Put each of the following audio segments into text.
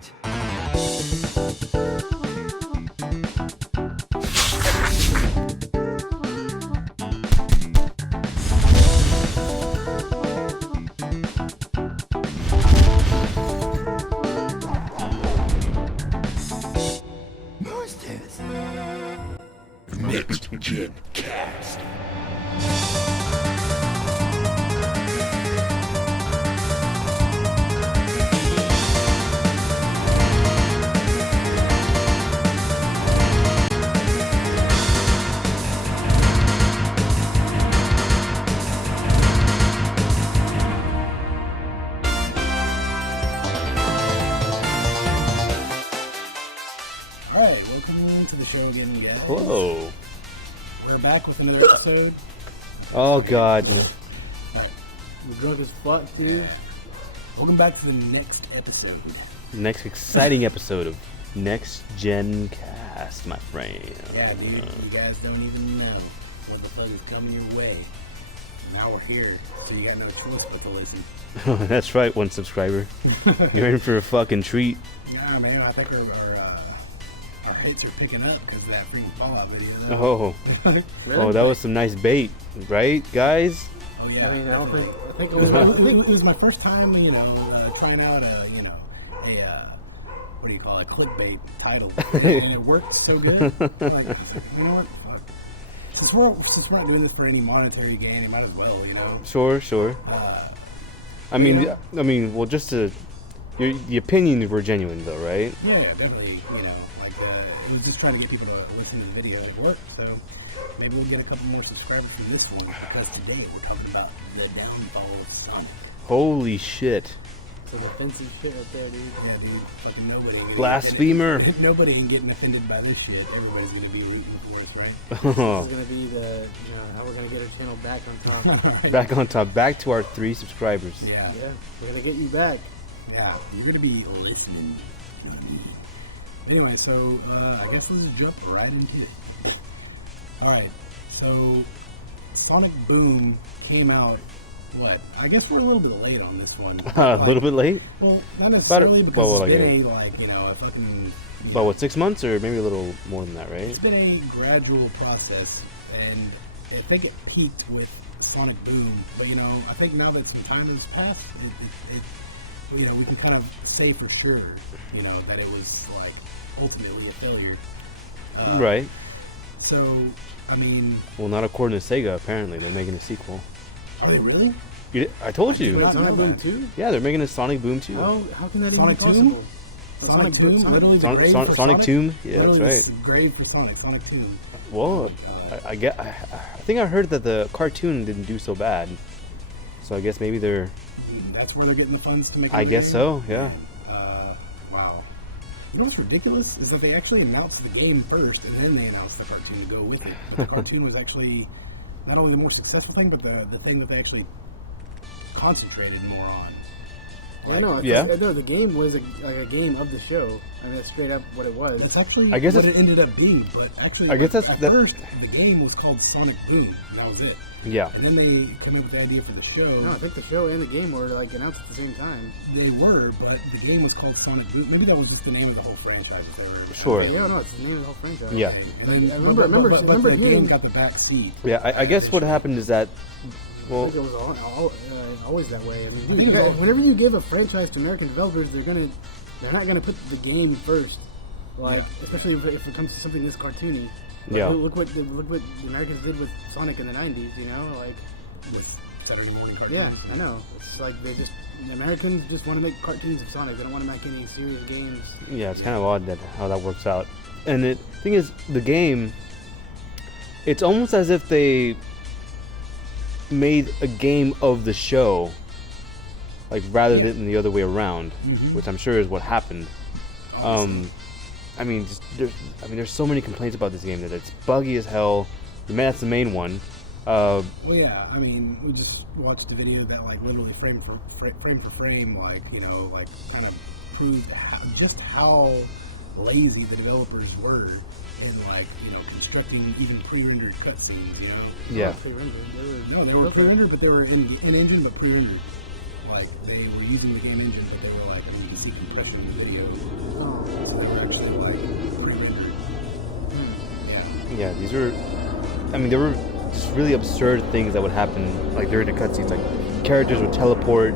Cast. Monsters. Next Gen Cast. Alright, welcome to the show again, guys. Whoa. We're back with another episode. Oh, God. Alright, we're drunk as fuck, dude. Welcome back to the next episode. Next exciting episode of Next Gen Cast, my friend. Yeah, dude, you guys don't even know what the fuck is coming your way. Now we're here, so you got no choice but to listen. That's right, one subscriber. You're in for a fucking treat. Yeah, man, I think our hits are picking up because of that freaking Fallout video. Oh. Really? Oh, that was some nice bait, right, guys? Oh yeah. I mean, I think It was my first time, trying out a what do you call it, clickbait title, and it worked so good. I'm like, you know what? Fuck. Since we're not doing this for any monetary gain, it might as well, you know. Sure. I mean, well, just to the opinions were genuine, though, right? Yeah, definitely. It was just trying to get people to listen to the video. It worked, so maybe we'll get a couple more subscribers from this one because today we're talking about the downfall of Sonic. Holy shit. some offensive shit right there, dude. Yeah, dude. Fucking nobody. Blasphemer. Nobody ain't getting offended by this shit. Everybody's gonna be rooting for us, right? This is gonna be the, how we're gonna get our channel back on top. Right. Back on top. Back to our 3 subscribers. Yeah. Yeah, we're gonna get you back. Yeah. You're gonna be listening. Anyway, so I guess let's just jump right into it. All right. So Sonic Boom came out. What? I guess we're a little bit late on this one. A little bit late? Well, not necessarily because well, it's like been a fucking... About what, 6 months or maybe a little more than that, right? It's been a gradual process, and I think it peaked with Sonic Boom. But, I think now that some time has passed, we can kind of say for sure, that it was, ultimately a failure. Right. So, I mean... Well, not according to Sega, apparently. They're making a sequel. Are they really? I told you. Wait, Sonic Boom 2? Yeah, they're making a Sonic Boom 2. How can that Sonic even be Tomb? possible? Sonic Tomb? Literally the grave for Sonic Sonic? Tomb? Yeah, Literally that's the right. grave for Sonic Tomb. Well, I think I heard that the cartoon didn't do so bad. So I guess maybe they're... That's where they're getting the funds to make I guess so, yeah. Wow. You know what's ridiculous is that they actually announced the game first, and then they announced the cartoon to go with it. But the cartoon was actually not only the more successful thing, but the thing that they actually concentrated more on. I know. Yeah. No, the game was a game of the show, and that's straight up what it was. That's actually I guess what that's- it ended up being, but actually, I guess at first, the game was called Sonic Boom, and that was it. Yeah. And then they came up with the idea for the show. No, I think the show and the game were announced at the same time. They were, but the game was called Sonic Boom. Maybe that was just the name of the whole franchise. If they were Sure. Yeah, no, it's the name of the whole franchise. Yeah. Okay. And Like, then, I remember but the game hearing- got the back seat. Yeah, I guess what happened is that... I Well, think it was always that way. I mean, dude, think it was all- whenever you give a franchise to American developers, they're not gonna put the game first. Especially if it comes to something this cartoony. Yeah. Look what the Americans did with Sonic in the '90s. With Saturday morning cartoons. Yeah, I know. It's like the Americans just want to make cartoons of Sonic. They don't want to make any serious games. yeah, it's kind of odd how that works out. And the thing is, the game... It's almost as if they made a game of the show, rather Yeah. than the other way around, Mhm. which I'm sure is what happened. Honestly. There's so many complaints about this game that it's buggy as hell. That's the main one. Well, yeah. I mean, we just watched a video that literally frame for frame, kind of proved how lazy the developers were in constructing even pre-rendered cutscenes. Yeah. Pre-rendered. No, they were pre-rendered, but they were in engine, but pre-rendered. They were using the game engine, but they were I mean, you can see compression in the video. Oh. So they were actually like pre-rendered. Yeah. Yeah, these were. I mean, there were just really absurd things that would happen, like during the cutscenes. Like characters would teleport.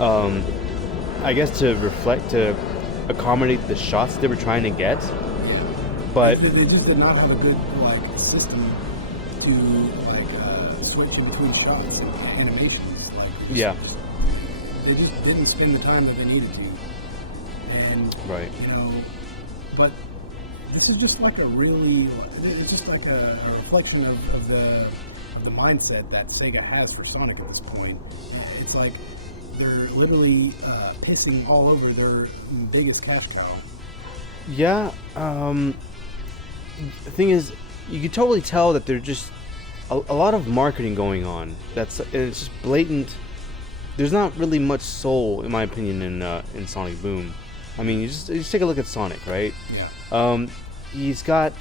I guess to accommodate the shots they were trying to get. But They just did not have a good like system to like switch in between shots and animations. Like they just didn't spend the time that they needed to. And Right. you know, but this is just like it's just like a reflection of the mindset that Sega has for Sonic at this point. It's like they're literally pissing all over their biggest cash cow. yeah, the thing is, you can totally tell that there's just a lot of marketing going on. And it's just blatant. There's not really much soul, in my opinion, in Sonic Boom. I mean, you just take a look at Sonic, right? Yeah. He's got,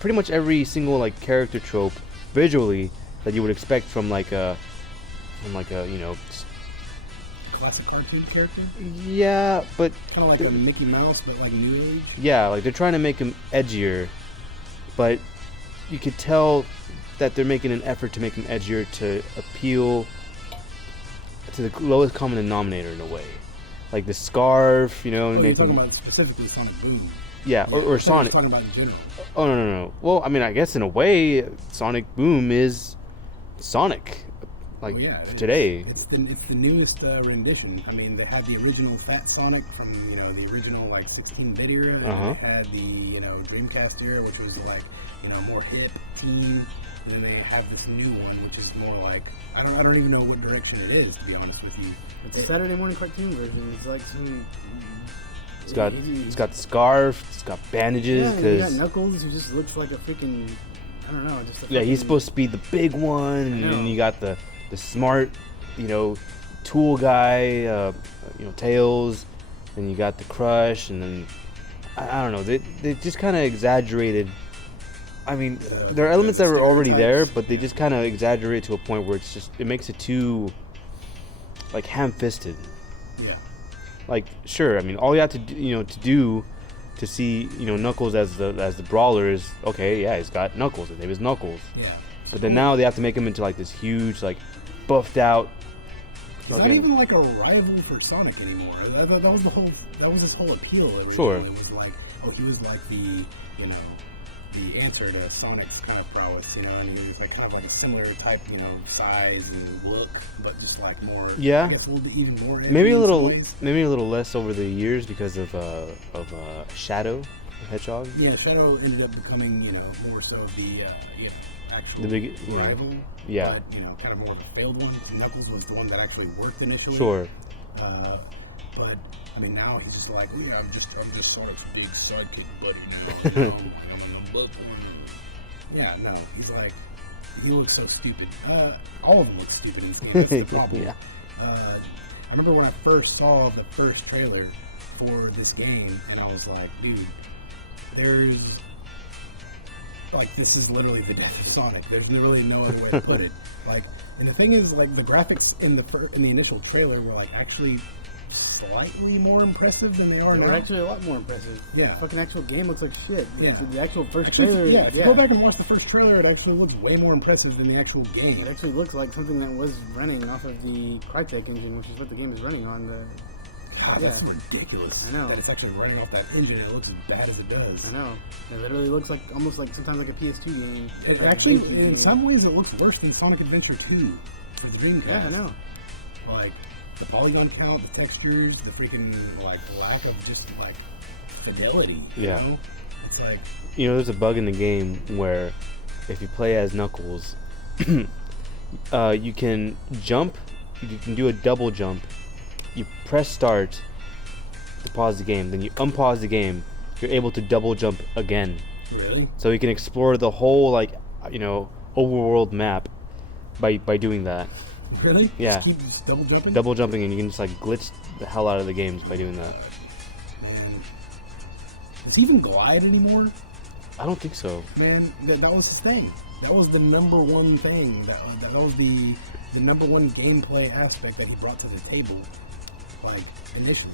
pretty much every single like character trope visually that you would expect from like a Classic cartoon character. yeah, but Kind of like a Mickey Mouse, but like new age. yeah, like they're trying to make him edgier, but you could tell that they're making an effort to make him edgier to appeal to the lowest common denominator in a way, like the scarf, Oh, you're Nathan- talking about specifically Sonic Boom. yeah, or I thought you were Sonic. talking about in general. Oh no. Well, I mean, I guess in a way, Sonic Boom is Sonic, like Well, yeah, today. It's the newest rendition. I mean, they had the original Fat Sonic from the original like 16-bit era, and Uh-huh. they had the Dreamcast era, which was like more hip, teen. And then they have this new one, which is more like I don't even know what direction it is, to be honest with you. It's a Saturday morning cartoon version. It's like some. It's got the scarf. It's got bandages Yeah, you got because Knuckles, who just looks like a freaking. I don't know, just a yeah, he's fucking- supposed to be the big one, and know. then you got the smart, tool guy, Tails, and you got the Crush, and then I don't know. They just kind of exaggerated. I mean, there are elements that were already there, stereotypes. but they just kind of exaggerate to a point where it makes it too like ham-fisted. Yeah. Like, sure, I mean, all you have to do, to see Knuckles as the brawler is okay. Yeah, he's got Knuckles. His name is Knuckles. Yeah. But then now they have to make him into like this huge, like buffed out. He's not even like a rival for Sonic anymore. That was his whole appeal. Originally. Sure. It was like, he was like the the answer to Sonic's kind of prowess, and he was like kind of like a similar type, size and look, but just like more. Yeah. I guess even more. edgy Maybe a in some little, ways. less over the years because of Shadow the Hedgehog. Yeah, Shadow ended up becoming, more so the actual The big, rival. yeah. But, kind of more of a failed one. Knuckles was the one that actually worked initially. Sure. But I mean, now he's just like, I'm just Sonic's big sidekick buddy now. Yeah, no, he's like, he looks so stupid. All of them look stupid in this game. That's the problem. Yeah. I remember when I first saw the first trailer for this game, and I was like, dude, there's like, this is literally the death of Sonic. There's really no other way to put it. Like, and the thing is, like, the graphics in the initial trailer were like actually slightly more impressive than they are They now. were actually a lot more impressive. Yeah. The fucking actual game looks like shit. Yeah. The actual first Actually, trailer. yeah, if you go back and watch the first trailer, it actually looks way more impressive than the actual game. It actually looks like something that was running off of the Crytek engine, which is what the game is running on. God, yeah. that's ridiculous. I know. That it's actually running off that engine and it looks as bad as it does. I know. It literally looks like almost like sometimes like a PS2 game. It Like a actually, GameCube in game. some ways, it looks worse than Sonic Adventure 2 for the Dreamcast. Yeah, I know. Like, the polygon count, the textures, the freaking, like, lack of just, like, fidelity. Yeah. You know? It's like, There's a bug in the game where if you play as Knuckles, you can jump. You can do a double jump. You press start to pause the game. Then you unpause the game. You're able to double jump again. really? So you can explore the whole overworld map by doing that. Really? Yeah. Just keep just double jumping? Double jumping, and you can just like glitch the hell out of the games by doing that. Man. Does he even glide anymore? I don't think so. Man, that was his thing. That was the number one thing. That was the number one gameplay aspect that he brought to the table. like initially.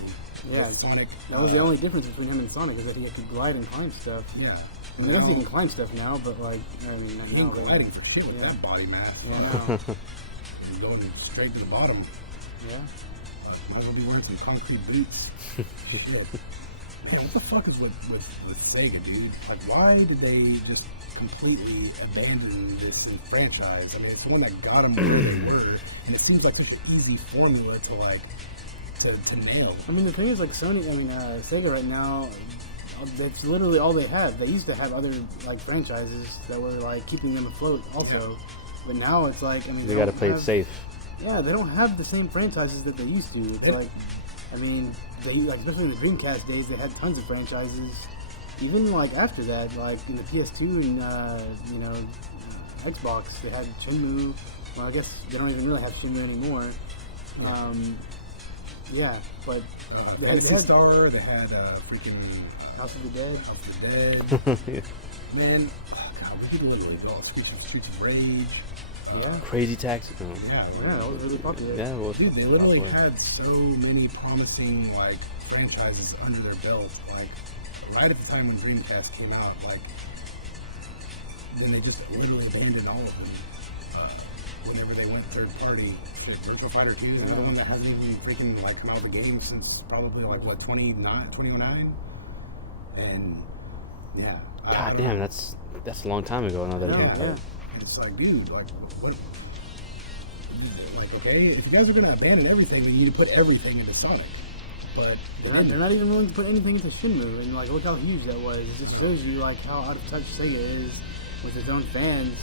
Yeah, with Sonic. That was the only difference between him and Sonic, is that he could glide and climb stuff. Yeah. I mean, I guess he can climb stuff now, but like, I mean, not He now, ain't but- gliding for shit with Yeah. that body mass. Yeah, I know. He's going straight to the bottom. Yeah. Might as well be wearing some concrete boots. Shit. Man, what the fuck is with Sega, dude? Like, why did they just completely abandon this franchise? I mean, it's the one that got them where they were, and it seems like such an easy formula to like to nail. I mean, the thing is, like, Sega right now, that's literally all they have. They used to have other, like, franchises that were, like, keeping them afloat also. Yeah. But now it's like, I mean... They got to don't play it have- safe. Yeah, they don't have the same franchises that they used to. It's It- like, I mean, they, like, especially in the Dreamcast days, they had tons of franchises. Even, like, after that, like, in the PS2 and, you know, Xbox, they had Shenmue. Well, I guess they don't even really have Shenmue anymore. Yeah, but they Fantasy had Star, they had freaking House of the Dead. House of the Dead. Yeah. Man, oh god, we could literally go Streets of Rage. Yeah. Crazy Taxi. Oh. Yeah, Yeah, that was really popular. Yeah, well, dude, they literally popular. had so many promising like franchises under their belt. Like right at the time when Dreamcast came out, like then they just literally abandoned all of them. Whenever they went third party, shit, Virtua Fighter 2 is another one that hasn't even freaking like come out of the game since probably like what 2009, and yeah. God damn, that's a long time ago. Now that I Yeah, think about yeah. it. It's like, dude, like, what? Like, okay, if you guys are gonna abandon everything, then you need to put everything into Sonic. But They're not even willing to put anything into Shenmue, and like, look how huge that was. It just shows you like how out of touch Sega is with its own fans.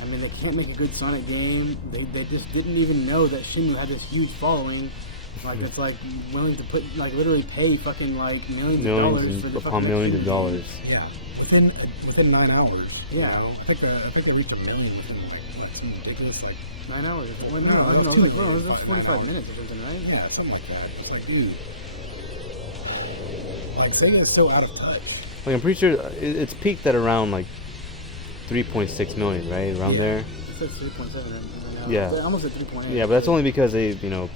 I mean, they can't make a good Sonic game. They just didn't even know that Shenmue had this huge following. Like, it's like willing to put, like, literally pay fucking like millions of dollars Millions for and the upon fucking millions of Shenmue dollars. yeah, within 9 hours. Yeah. You know? I think they reached 1 million within like what, something ridiculous like 9 hours. Well, No, no, I don't know. two It was like, well, it was minutes, 45 9 minutes or something, right? yeah, something like that. It's like, dude, like Sega is so out of touch. Like I'm pretty sure it's peaked at around like 3.6 million, right? Around Yeah. there. It says 3.7 right now. Yeah. It's almost at 3.8. Yeah, but that's only because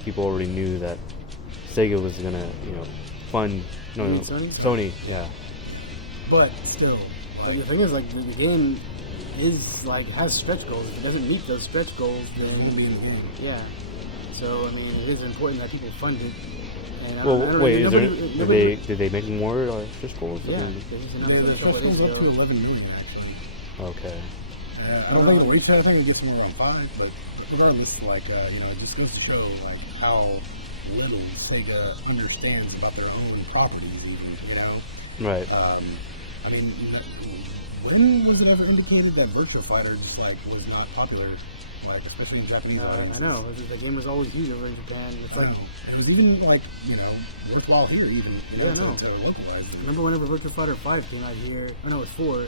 people already knew that Sega was gonna, fund You mean Sony? Sony, yeah. But still, But the thing is, like, the game is like has stretch goals. If it doesn't meet those stretch goals, it won't then be in the game. yeah. So I mean, it is important that people fund it. And I Well, don't know, wait, nobody- did they make more stretch goals? Yeah, I they mean, just The announced it a first couple goes days up to ago. 11 million actually. okay. I don't think it'll reach that. I think it gets somewhere around 5. But regardless, like it just goes to show like how little Sega understands about their own properties, even. Right. I mean, when was it ever indicated that Virtua Fighter just like was not popular, like especially in Japanese I audiences? know the game was always huge over in Japan. It's I like know. It was even like worthwhile here, even Yeah, I know. to localize it. remember whenever Virtua Fighter 5 came out here? Oh no, it was 4.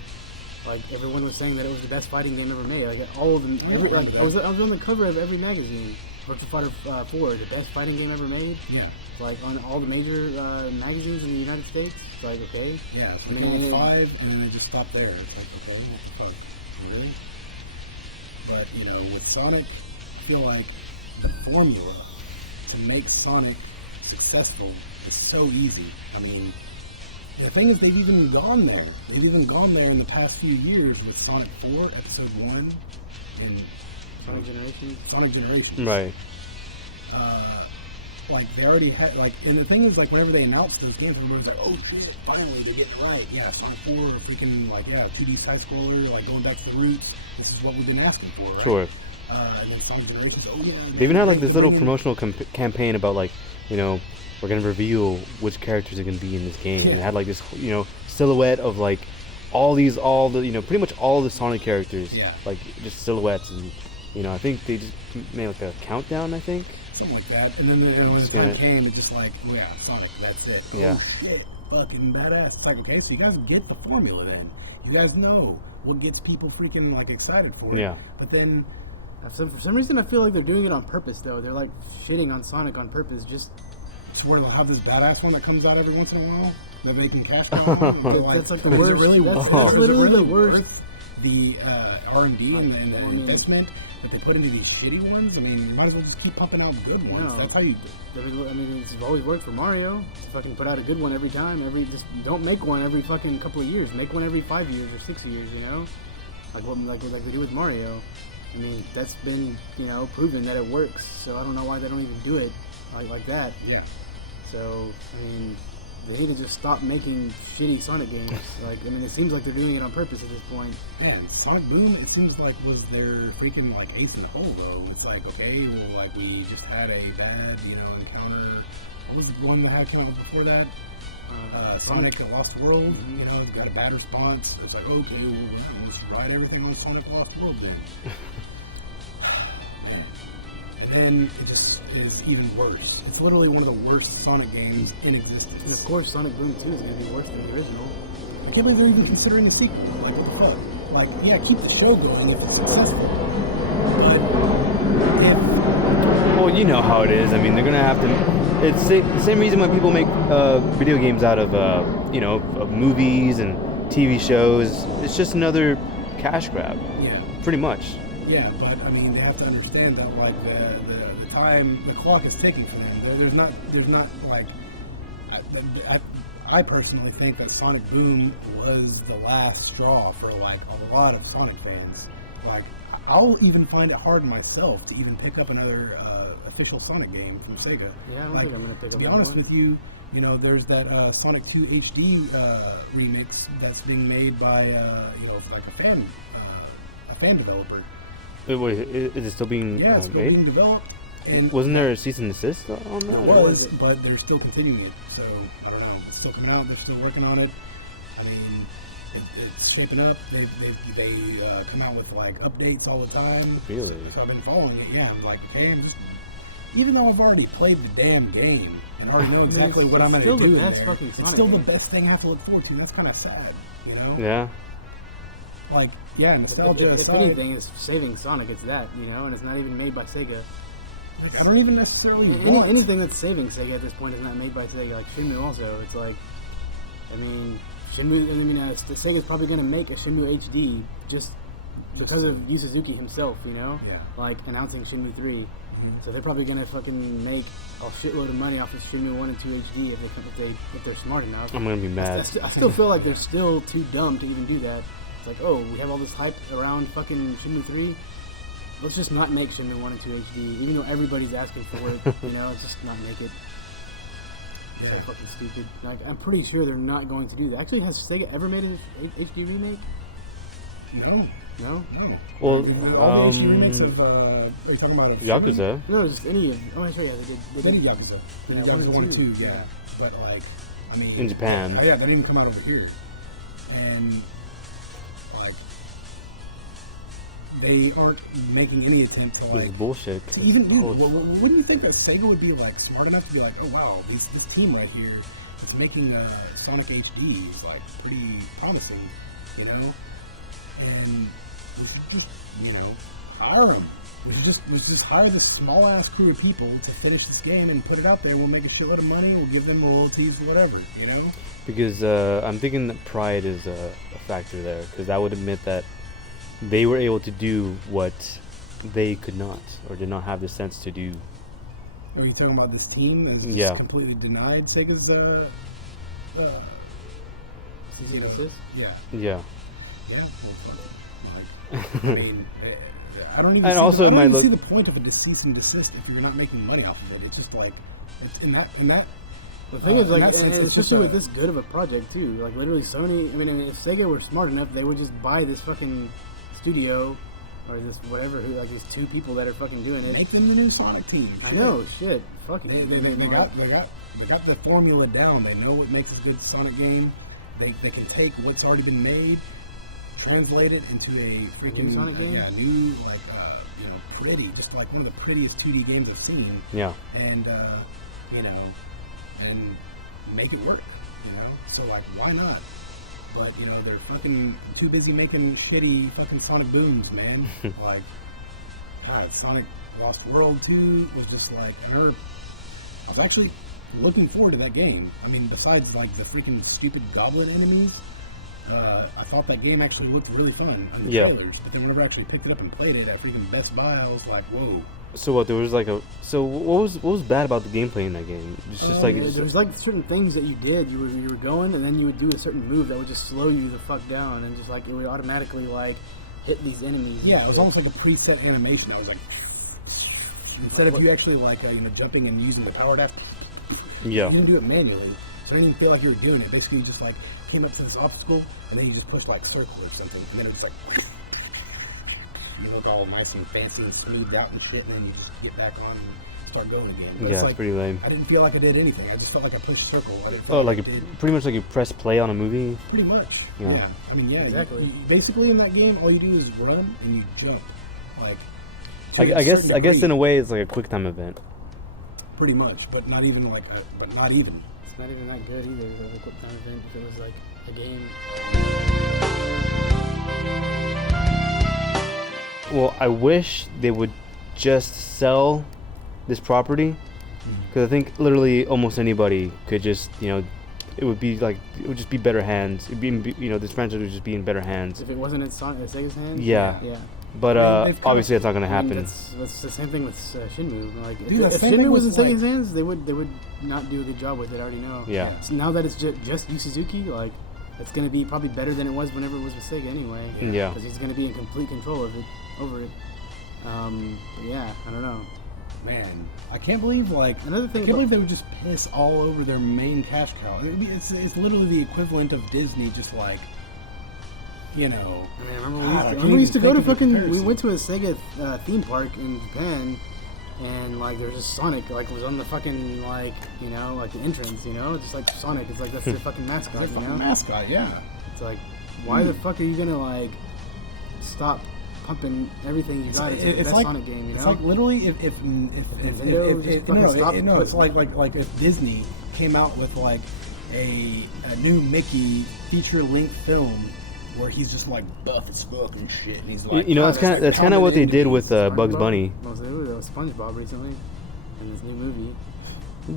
Like everyone was saying that it was the best fighting game ever made. Like all of them, I every remember like that. I was on the cover of every magazine. Virtua Fighter 4, the best fighting game ever made. Yeah, Like on all the major magazines in the United States. It's like okay. yeah. So I mean, it came it- out 5, and then it just stopped there. It's like, okay, what the fuck, really? But with Sonic, I feel like the formula to make Sonic successful is so easy. I mean, the thing is, they've even gone there. They've even gone there in the past few years with Sonic 4, Episode 1, and Sonic Generations. Sonic Generations. Right. Like they already had and the thing is, like whenever they announced those games, everyone was like, "Oh shit, finally they're getting it right." Yeah, Sonic 4, freaking 2D side scroller, like going back to the roots. This is what we've been asking for, right? Sure. And then Sonic Generations. Oh yeah. They even had like they're this little bringing- promotional campaign about like, we're gonna reveal which characters are gonna be in this game. And it had like this, silhouette of like all the pretty much all the Sonic characters. Yeah. Like just silhouettes, and I think they just made like a countdown. I think. something like that. And then when the Just time gonna- came, it's just like, oh yeah, Sonic, that's it. Yeah. Oh shit, fucking badass. It's like, okay, so you guys get the formula then. You guys know what gets people freaking like excited for it. Yeah. But then For some reason, I feel like they're doing it on purpose, though. They're like shitting on Sonic on purpose, just to where they'll have this badass one that comes out every once in a while that they can cash down on. And they're That's like the is it worst. really That's worth- is it literally really the worst. worth the R&D and the I mean- investment that they put into these shitty ones. I mean, you might as well just keep pumping out good ones. No. That's how you. I mean, it's always worked for Mario. Just fucking put out a good one every time. Just don't make one every fucking couple of years. Make one every 5 years or 6 years. You know, like we do with Mario. I mean, that's been proven that it works. So I don't know why they don't even do it like that. Yeah. So I mean, they need to just stop making shitty Sonic games. Like, I mean, it seems like they're doing it on purpose at this point. Man, Sonic Boom, it seems like was their freaking like ace in the hole though. It's like, okay, well, like we just had a bad, encounter. What was the one that came out before that? Sonic the Lost World. Mm-hmm. It got a bad response. It's like, okay, well, let's ride everything on Sonic Lost World then. Man. And then it just is even worse. It's literally one of the worst Sonic games in existence. And of course, Sonic Boom 2 is going to be worse than the original. I can't believe they're even considering a sequel. Like, what the fuck? Like, yeah, keep the show going if it's successful. But if... Well, you know how it is. I mean, they're going to have to... It's the same reason why people make video games out of, of movies and TV shows. It's just another cash grab. Yeah. Pretty much. Yeah, but, I mean, they have to understand that, like, the time... The clock is ticking for them. There's not like... I personally think that Sonic Boom was the last straw for like a lot of Sonic fans. Like, I'll even find it hard myself to even pick up another official Sonic game from Sega. Yeah, I don't like, think I'm gonna pick up. To be honest with you, there's that Sonic 2 HD remix that's being made by like a fan developer. Wait, is it still being Yeah, it's still made? being developed. And wasn't there a cease and desist on that? it was, but they're still continuing it. So I don't know. It's still coming out. They're still working on it. I mean, it's shaping up. They come out with like updates all the time. Really? So I've been following it. Yeah, I'm like, okay, even though I've already played the damn game and already know exactly what I'm gonna do in there, it's still the best thing I have to look forward to. And that's kind of sad, Yeah. Like, yeah, nostalgia If aside. anything is saving Sonic, it's that, and it's not even made by Sega. Like, I don't even necessarily want anything that's saving Sega at this point is not made by Sega. Like Shenmue also, it's like, I mean, Sega's probably gonna make a Shenmue HD just because of Yu Suzuki himself, Yeah. like announcing Shenmue 3. Mhm. So they're probably gonna fucking make a shitload of money off of Shenmue 1 and 2 HD if they're smart enough. I'm gonna be mad. I still feel like they're still too dumb to even do that. It's like, oh, we have all this hype around fucking Shenmue 3. Let's just not make Shenmue 1 and 2 HD, even though everybody's asking for it. Just not make it. It's so fucking stupid. Like, I'm pretty sure they're not going to do that. Actually, has Sega ever made an HD remake? No. No? Well, all the HD remakes of, are you talking about Yakuza. No, just any of. Oh, that's right. Yeah, They did Yakuza. They did Yeah, Yakuza 1 and 2, yeah. yeah. But, like, I mean... In Japan. Yeah, they didn't even come out over here. And, like, they aren't making any attempt to, Which like... is bullshit. To even do... Wouldn't you think that Sega would be, like, smart enough to be like, oh, wow, this team right here that's making Sonic HD is, like, pretty promising, And we should just, hire them. Let's just hire this small ass crew of people to finish this game and put it out there. We'll make a shitload of money. We'll give them royalties, whatever. Because I'm thinking that pride is a factor there. Because that would admit that they were able to do what they could not, or did not have the sense to do. Are you talking about this team that's just Yeah. completely denied Sega's? Cease and desist? Yeah. Yeah. Yeah. Well, I mean, I don't even. And also it I don't might even look- see the point of a cease and desist if you're not making money off of it. It's just like, it's in that. The thing is, like, in that sense, and it's just especially a- with this good of a project too. Like, literally, Sony. I mean, if Sega were smart enough, they would just buy this fucking studio, or this whatever. Like, these two people that are fucking doing it. Make them the new Sonic team. I Shit. know, shit. Fucking. They got the formula down. They know what makes a good Sonic game. They can take what's already been made, translate it into a freaking new Sonic game? Yeah, new like pretty, just like one of the prettiest 2D games I've seen. Yeah. And and make it work. So like, why not? But they're fucking too busy making shitty fucking Sonic Booms, man. Like, God, Sonic Lost World 2 was just like, I was actually looking forward to that game. I mean, besides like the freaking stupid goblin enemies, I thought that game actually looked really fun on the Yeah. trailers. But then whenever I actually picked it up and played it at freaking Best Buy, I was like, whoa. So what? There was like a. So what was bad about the gameplay in that game? It's just like. There was like certain things that you did. You were going, and then you would do a certain move that would just slow you the fuck down, and just like it would automatically like hit these enemies. and Yeah, it was shit. almost like a preset animation. I was like, instead of you actually like jumping and using the power dash, Yeah. you didn't do it manually, so I didn't even feel like you were doing it. Basically, you just like came up to this obstacle, and then you just pushed like circle or something, and then it was like, you look all nice and fancy and smoothed out and shit, and then you just get back on and start going again. But Yeah, it's like, pretty lame. I didn't feel like I did anything. I just felt like I pushed circle. I didn't Oh, feel like I did. pretty much like you press play on a movie. Pretty much. Yeah. Yeah. I mean, yeah. Exactly. Basically, in that game, all you do is run and you jump. Like. to I a guess certain I guess degree, in a way it's like a quick time event. Pretty much, but not even like. But not even. It's not even that good either. The quick time event, if it was like a game. Well, I wish they would just sell this property, because I think literally almost anybody could just, it would be like, it would just be better hands. It'd be, this franchise would just be in better hands. If it wasn't in Sega's hands. Yeah. Yeah. But I mean, they've kinda- obviously that's not gonna I mean, happen. that's the same thing with Shinmu. Like, Dude, the if same Shinmu thing was in with, Sega's like- hands, they would not do a good job with it. I already know. Yeah. So now that it's just Yu Suzuki, like, it's gonna be probably better than it was whenever it was with Sega anyway. Yeah. Because he's gonna be in complete control of it, over it. But yeah, I don't know. Man, I can't believe like. Another thing I can't about- believe they would just piss all over their main cash cow. It's literally the equivalent of Disney, just like. I mean, remember God, I can't we used to even go to think of a fucking. We comparison. went to a Sega theme park in Japan, and like there was just Sonic, like was on the fucking like the entrance, just like Sonic. It's like that's their fucking mascot, It's a fucking mascot, yeah. It's like, why the fuck are you gonna like stop pumping everything you got into the best Sonic game? It's like literally if Nintendo just fucking stopped no, it's putting- like if Disney came out with like a new Mickey feature length film where he's just like buff as fuck and shit, and he's like That's kind of what they did with Bugs SpongeBob? Bunny. Well, they were SpongeBob recently in this new movie.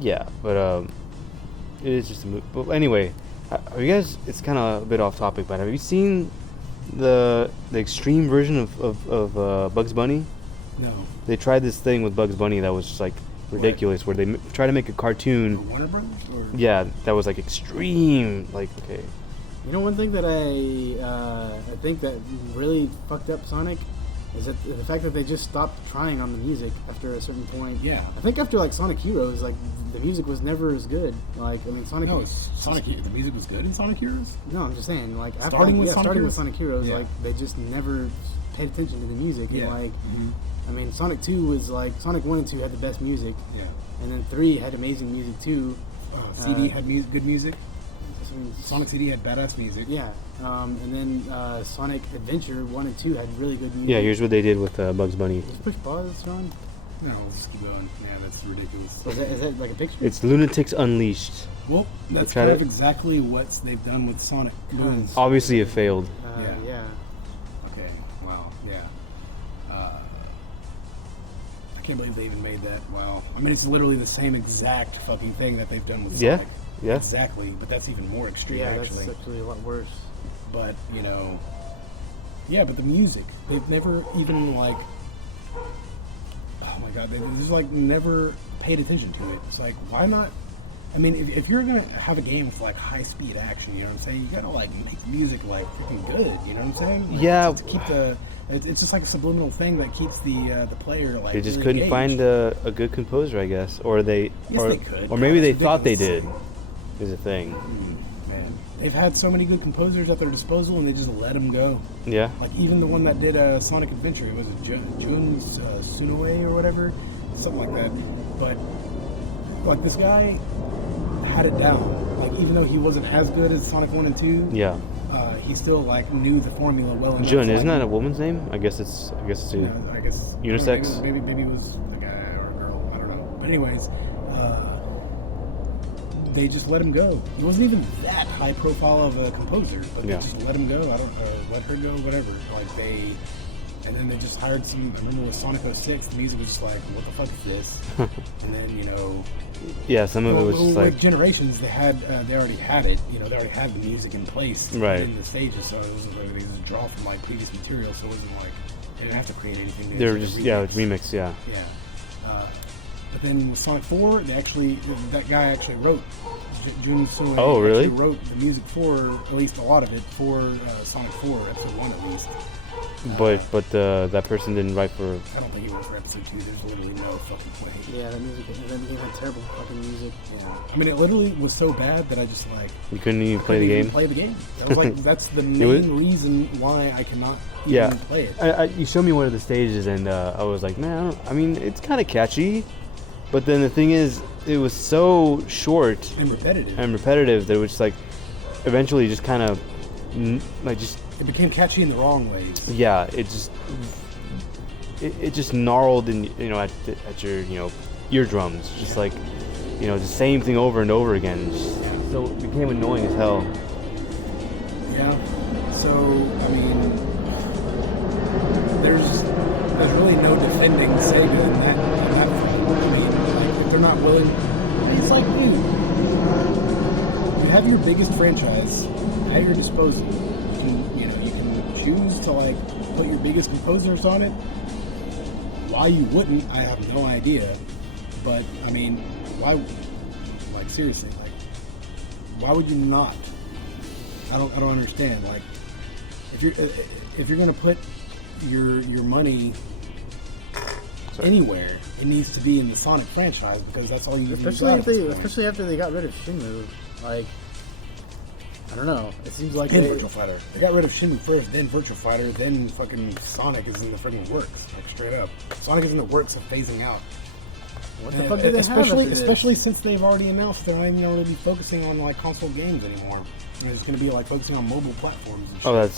Yeah, but it is just a movie. But anyway, are you guys? It's kind of a bit off topic, but have you seen the extreme version of Bugs Bunny? No. They tried this thing with Bugs Bunny that was just like ridiculous, where they try to make a Or cartoon. Warner Brothers? Or? Yeah, that was like extreme. Like, okay, One thing that I think that really fucked up Sonic is that the fact that they just stopped trying on the music after a certain point. Yeah. I think after like Sonic Heroes, like the music was never as good. Like Sonic. No, it's Sonic. The music was good in Sonic Heroes. No, I'm just saying, like after Starting with Sonic starting Heroes? with Sonic Heroes, Yeah. like they just never paid attention to the music. Yeah. And like, Mhm. Sonic 2 was like Sonic 1 and 2 had the best music, Yeah. and then 3 had amazing music too. CD had good music. I mean, Sonic CD had badass music. Yeah, and then Sonic Adventure 1 and 2 had really good music. yeah. Here's what they did with Bugs Bunny. Just push pause, Sean. No, let's just keep going. Yeah, that's ridiculous. Is that like a picture? It's Lunatics Unleashed. Well, that's tried kind of it. exactly what they've done with Sonic. Boom. Obviously, it failed. Yeah. Okay. Wow. Yeah. I can't believe they even made that. Wow. I mean, it's literally the same exact fucking thing that they've done with Yeah. Sonic. Yeah. Exactly. But that's even more extreme, Yeah, actually. that's actually a lot worse. But yeah. But the music, they've never even like. Oh my god, they just like never paid attention to it. It's like, why not? I mean, if you're gonna have a game with like high speed action, you know what I'm saying? You gotta like make the music like freaking good. You know what I'm saying? Like, Yeah. To keep it's just like a subliminal thing that keeps the player like. They just really couldn't find engaged. a good composer, I guess, or they, Yes, or, they could. or maybe they That's thought they did. ridiculous. Is a thing. Man, they've had so many good composers at their disposal, and they just let them go. Yeah. Like even the one that did Sonic Adventure, it was Jun Sunue or whatever, something like that. But like this guy had it down. Like even though he wasn't as good as Sonic 1 and 2, Yeah. he still like knew the formula well enough. Jun, to, isn't like, that a woman's name? I guess it's. I guess Unisex? Maybe it was a guy or a girl. I don't know. But anyways, they just let him go. He wasn't even that high profile of a composer, but Yeah. they just let him go. Let her go, whatever. Like And then they just hired some. I remember with Sonic 06, the music was just like, what the fuck is this? And then Yeah, some of it was just like Generations. They already had it. They already had the music in place Right. in the stages, so it was like they just draw from like previous material. So it wasn't like they didn't have to create anything new. they were It was just a remix. Yeah. Yeah. But then with Sonic 4, that guy actually wrote. Jun Sui Oh, really? actually wrote the music for, at least a lot of it, for Sonic 4, Episode 1 at least. But that person didn't write for. I don't think he wrote for Episode 2. There's literally no fucking way. Yeah, that game had terrible fucking music. Yeah. I mean, it literally was so bad that I just like... You couldn't even play the couldn't even game. play the game. That was like, that's the was- main reason why I cannot Yeah. even play it. You showed me one of the stages, and I was like, man, I mean, it's kind of catchy, but then the thing is, it was so short And repetitive. and repetitive that it was just like, eventually, just kind of, It became catchy in the wrong ways. yeah, it just gnarled in at your eardrums, just like the same thing over and over again. So it became annoying as hell. Yeah. So, I mean, there's really no defending Sega in that front. I mean, like, if they're not willing, it's like, dude, you have your biggest franchise at your disposal. You can choose to like put your biggest composers on it. Why you wouldn't, I have no idea. But I mean, why? Like seriously, like, why would you not? I don't understand. Like, if you're gonna put your money anywhere, it needs to be in the Sonic franchise because that's all you. Especially after they got rid of Shenmue, like. I don't know. It seems like And Virtual Fighter. They got rid of Shenmue first, then Virtual Fighter, then fucking Sonic is in the freaking works. Like straight up, Sonic is in the works of phasing out. What the fuck do they have after this? Especially since they've already announced they're not even going to be focusing on like console games anymore. They're just going to be like focusing on mobile platforms. And shit. Oh,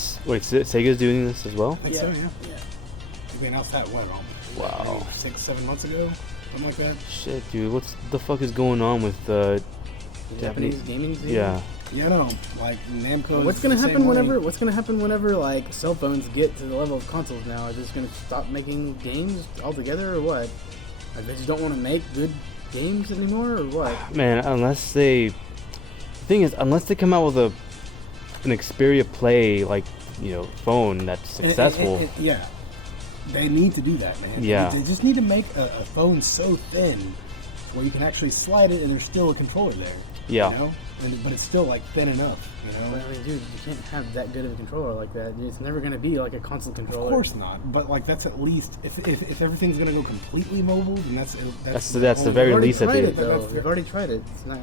Sega's doing this as well? I think so, yeah. They announced that Wow. maybe 6-7 months ago, something like that. Shit, dude, what the fuck is going on with Japanese gaming scene? Yeah. Yeah, I know. Like Namco. What's gonna happen whenever like cell phones get to the level of consoles now? Are they just gonna stop making games altogether, or what? Like they just don't want to make good games anymore, or what? Man, unless they come out with an Xperia Play phone that's successful. Yeah, they need to do that, man. Yeah. They just need to make a phone so thin where you can actually slide it and there's still a controller there. Yeah. You know? But it's still like thin enough, But, I mean, dude, you can't have that good of a controller like that. It's never gonna be like a console controller. Of course not. But like that's at least if everything's gonna go completely mobile, then that's the very least that they. We've already tried it. It's not.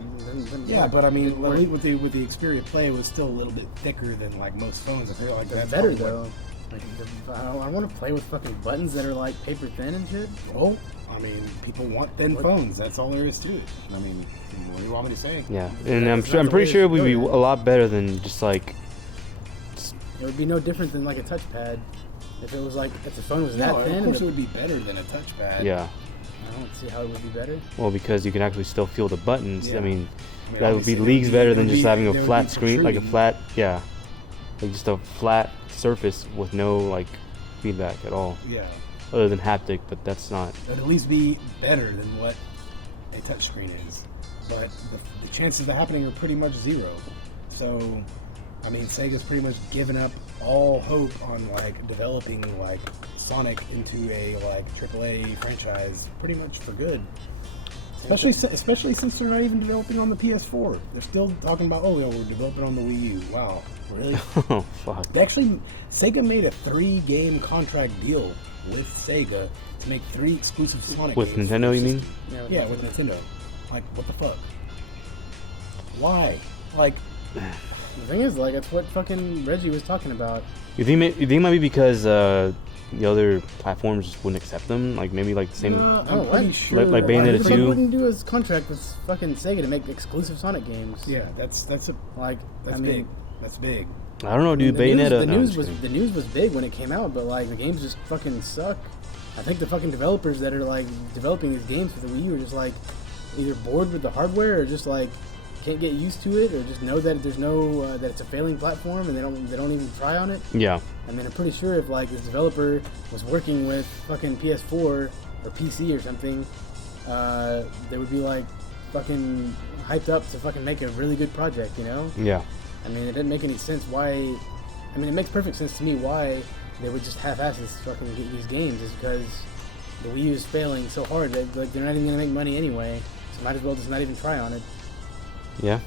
Yeah, but I mean, with the Xperia Play, it was still a little bit thicker than like most phones. I feel like that's better though. Like, I want to play with fucking buttons that are like paper thin and shit. Well, I mean, people want thin phones. That's all there is to it. I mean, what do you want me to say? Yeah, and I'm pretty sure it would be a lot better than just like. It would be no different than like a touchpad. If it was like if the phone was that thin. Of course, it would be better than a touchpad. Yeah. I don't see how it would be better. Well, because you can actually still feel the buttons. Yeah. I mean that would be leagues better than just having a flat screen, like just a flat surface with no like feedback at all. Yeah. Other than haptic, but that's not. It'd at least be better than what a touchscreen is. But the chances of that happening are pretty much zero. So, I mean, Sega's pretty much given up all hope on like developing like Sonic into a like AAA franchise pretty much for good. Especially since they're not even developing on the PS4. They're still talking about, oh, yeah, we're developing on the Wii U. Wow, really? Oh fuck. Sega made a 3-game contract deal with Sega to make 3 exclusive Sonic With games. Nintendo, you mean? Yeah, with Nintendo. Like, what the fuck? Why? Like, The thing is, like, that's what fucking Reggie was talking about. You think it might be because the other platforms just wouldn't accept them? Like maybe like the same. I'm pretty sure. Like Bayonetta 2? He wouldn't do his contract with fucking Sega to make exclusive Sonic games. Yeah, that's big. That's big. I don't know, dude. Bayonetta. The news was big when it came out, but like the games just fucking suck. I think the fucking developers that are like developing these games for the Wii U are just like either bored with the hardware or just like can't get used to it, or just know that there's no that it's a failing platform, and they don't even try on it. Yeah. I mean, I'm pretty sure if like this developer was working with fucking PS4 or PC or something, they would be like fucking hyped up to fucking make a really good project, you know? Yeah. I mean, it doesn't make any sense why. I mean, it makes perfect sense to me why they would just half-ass this fucking these games, is because the Wii U is failing so hard that like they're not even gonna make money anyway. So might as well just not even try on it. Yeah.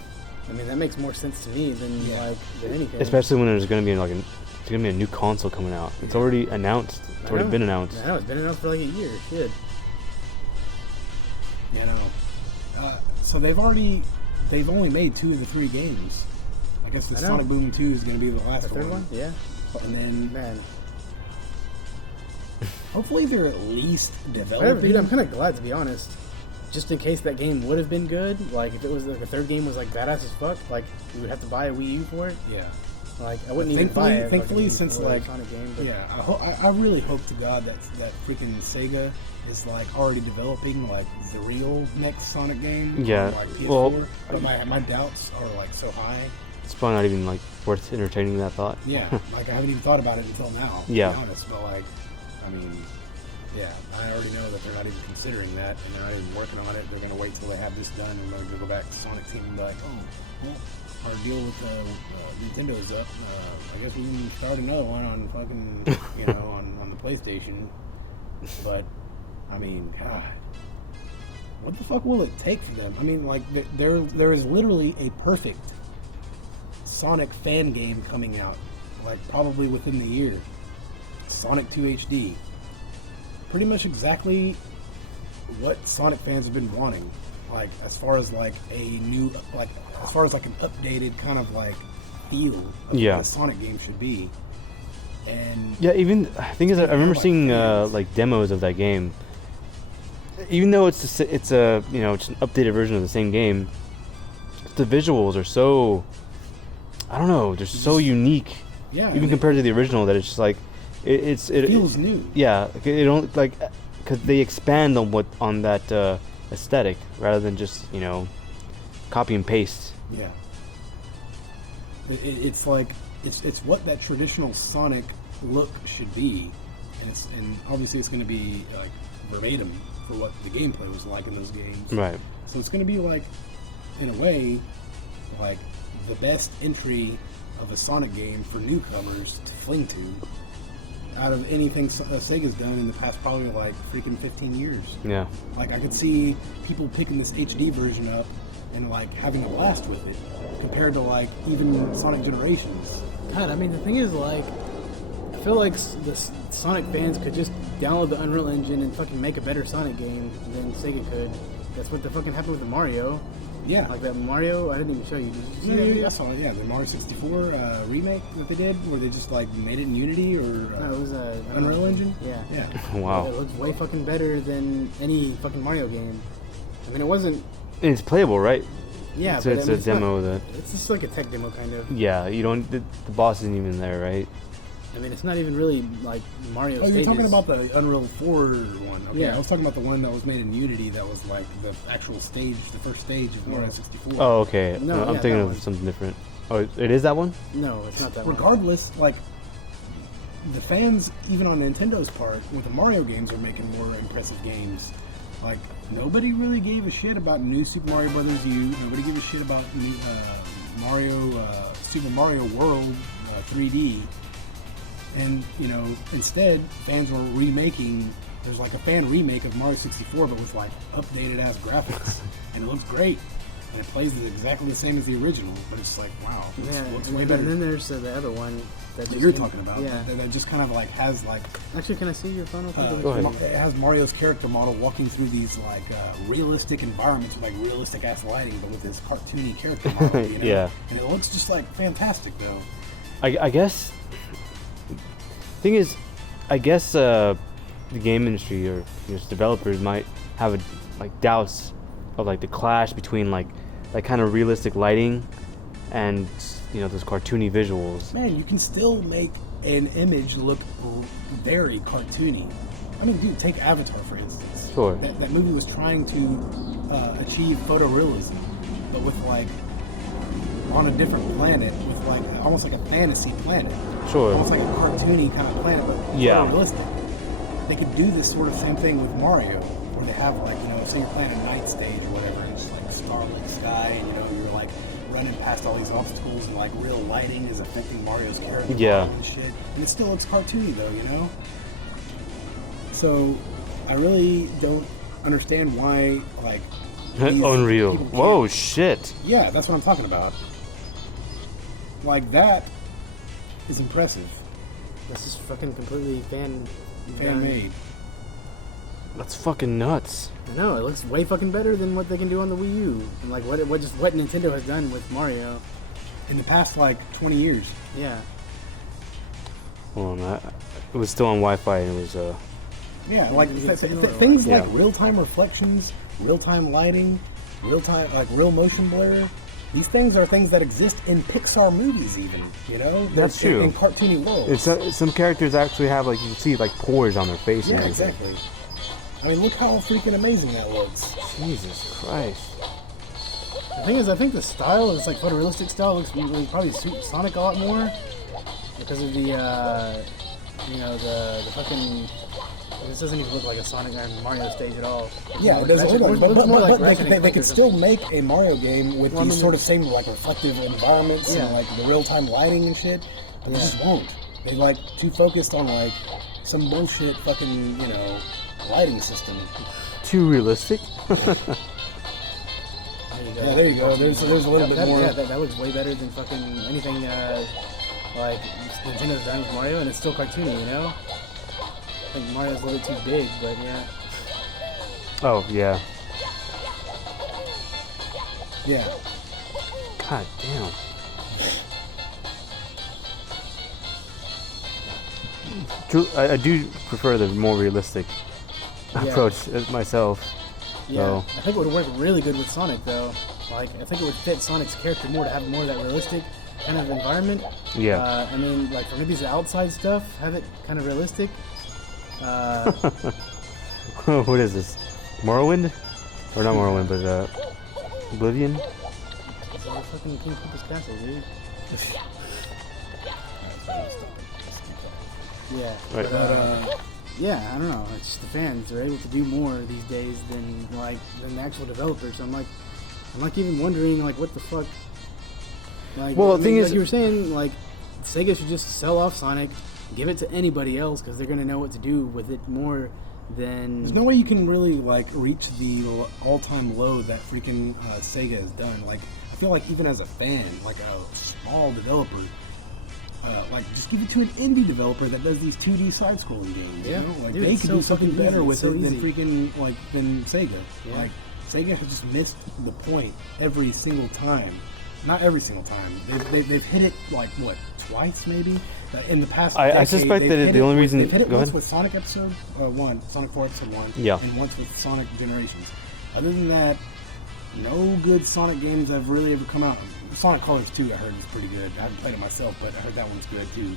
I mean, that makes more sense to me than anything. Especially when there's gonna be it's gonna be a new console coming out. It's already announced. It's already been announced. I know, it's been announced for like a year. Shit. You know. So they've only made 2 of the 3 games. I guess the Sonic Boom 2 is going to be the last The third one? Yeah. And then, Man. hopefully they're at least developing. Whatever, dude, I'm kind of glad, to be honest. Just in case that game would have been good, like if it was like the third game was like badass as fuck, like we would have to buy a Wii U for it. Yeah. Like I wouldn't even buy it. Thankfully, since like Sonic game, but yeah, I really hope to God that freaking Sega is like already developing like the real next Sonic game. Yeah. On, like PS4. Well, but my doubts are like so high. It's probably not even like worth entertaining that thought. Yeah. Like I haven't even thought about it until now. Yeah. To be honest, but like, I mean, yeah, I already know that they're not even considering that, and they're not even working on it. They're gonna wait till they have this done, and they're gonna go back to Sonic Team and be like, oh, well, our deal with Nintendo is up. I guess we can start another one on fucking, you know, on the PlayStation. But I mean, God, what the fuck will it take for them? I mean, like there is literally a perfect Sonic fan game coming out, like probably within the year. Sonic 2 HD. Pretty much exactly what Sonic fans have been wanting. Like as far as like a new, like as far as like an updated kind of like feel of what a Sonic game should be. And yeah, even the thing is, I remember seeing like demos of that game. Even though it's a you know, it's an updated version of the same game, the visuals are so, I don't know, they're so unique. Yeah, even compared to the original, that it's just like it feels new. Yeah, it don't like, because they expand on that aesthetic rather than just, you know, copy and paste. Yeah. It's like it's what that traditional Sonic look should be, and obviously it's going to be like verbatim for what the gameplay was like in those games. Right. So it's going to be like, in a way, like the best entry of a Sonic game for newcomers to fling to out of anything Sega's done in the past probably like freaking 15 years. Yeah. Like I could see people picking this HD version up and like having a blast with it compared to like even Sonic Generations. God, I mean the thing is like, I feel like the Sonic fans could just download the Unreal Engine and fucking make a better Sonic game than Sega could. That's what the fucking happened with the Mario. Yeah. Like that Mario, I didn't even show you. Did you see that? Yeah, I saw it. Yeah, the Mario 64 remake that they did, where they just like made it in Unity or No, it was Unreal Engine. Yeah. Yeah. Wow. It looks way fucking better than any fucking Mario game. I mean, it wasn't. And it's playable, right? Yeah, So but it's I mean, a demo that. It's just like a tech demo, kind of. Yeah, you don't. The boss isn't even there, right? I mean, it's not even really like Mario Oh, stages. you're talking about the Unreal 4 one. Okay, Yeah. I was talking about the one that was made in Unity that was like the actual stage, the first stage of Mario 64. Oh, okay. No, I'm yeah, thinking that of one. something different. Oh, it is that one? No, it's not that one. Regardless, like, the fans, even on Nintendo's part, with the Mario games, are making more impressive games. Like, nobody really gave a shit about new Super Mario Brothers U. Nobody gave a shit about new Super Mario World 3D. And, you know, instead, fans were remaking, there's like a fan remake of Mario 64, but with like updated ass graphics. And it looks great. And it plays exactly the same as the original, but it's like, wow, it looks way better. And then there's the other one that you're talking about. Yeah. That just kind of like has like, Actually, can I see your phone? Go ahead. it has Mario's character model walking through these like realistic environments with like realistic ass lighting, but with this cartoony character model, you know? Yeah. And it looks just like fantastic though. I guess. Thing is, I guess the game industry or just developers might have like doubts of like the clash between like kind of realistic lighting and, you know, those cartoony visuals. Man, you can still make an image look very cartoony. I mean, dude, take Avatar for instance. Sure. That movie was trying to achieve photorealism, but with like on a different planet with like almost like a fantasy planet, Sure. almost like a cartoony kind of planet, but Yeah. more realistic. They could do this sort of same thing with Mario, where they have like, you know, say you're playing a night stage or whatever, and it's like starlit sky, and you know you're like running past all these obstacles, and like real lighting is affecting Mario's character Yeah. and shit, and it still looks cartoony though, you know. So I really don't understand why like these Unreal. people can't- Whoa, shit. Yeah, that's what I'm talking about. Like that is impressive. This is fucking completely fan Fan-made. That's fucking nuts. I know, it looks way fucking better than what they can do on the Wii U. And like what Nintendo has done with Mario. In the past, like, 20 years. Yeah. Hold on, it was still on Wi-Fi and it was Yeah, like, It's similar, things Yeah. like real-time reflections, real-time lighting, real-time, like, real motion blur. These things are things that exist in Pixar movies even, you know? That's In- true. In cartoony worlds. It's some characters actually have like you can see like pores on their face and Yeah, everything. exactly. I mean, look how freaking amazing that looks. Jesus Christ. The thing is, I think the style, this like photorealistic style, looks really probably suit Sonic a lot more because of the, you know, the fucking. This doesn't even look like a Sonic and Mario stage at all. It's Yeah, more it doesn't Ratchet- look like, looks more like but Ratchet and they Clank could or still something. make a Mario game with Well, I these mean, sort of same like reflective environments and Yeah. like the real-time lighting and shit, but they Yeah. just won't. They like too focused on like some bullshit fucking, you know, lighting system. Too realistic? Yeah, there you go. There's a little bit more. Yeah, that looks way better than fucking anything like Nintendo's done with Mario, and it's still cartoony, you know. I think Mario's a little too big, but yeah. Oh yeah. Yeah. God damn. I do prefer the more realistic Yeah. approach myself. Yeah, So- I think it would work really good with Sonic though. Like, I think it would fit Sonic's character more to have more of that realistic kind of environment. Yeah. I mean, like for maybe the outside stuff, have it kind of realistic. What is this? Morrowind? Or not Morrowind, but Oblivion? It's all fucking King Koopa's castle, dude. Yeah. Right. But, yeah, I don't know. It's just the fans are able to do more these days than the actual developers. I'm like even wondering like what the fuck. Like, Well, I the thing mean, is- like you were saying, like Sega should just sell off Sonic, give it to anybody else because they're gonna know what to do with it more than. There's no way you can really like reach the all-time low that freaking Sega has done. Like, I feel like even as a fan, like a small developer, like just give it to an indie developer that does these 2D side-scrolling games. Yeah. You know? Like Dude, they it's could so do something fucking better easy. with It's so it than easy. freaking than Sega. Yeah. Like Sega has just missed the point every single time. Not every single time. They've hit it like what, twice maybe in the past. I decade, suspect they've that hit the it only with- reason- they've hit it go once ahead. with Sonic Episode 1, Sonic 4 Episode 1, Yeah. and once with Sonic Generations. Other than that, no good Sonic games have really ever come out. Sonic Colors 2 I heard is pretty good. I haven't played it myself, but I heard that one's good too.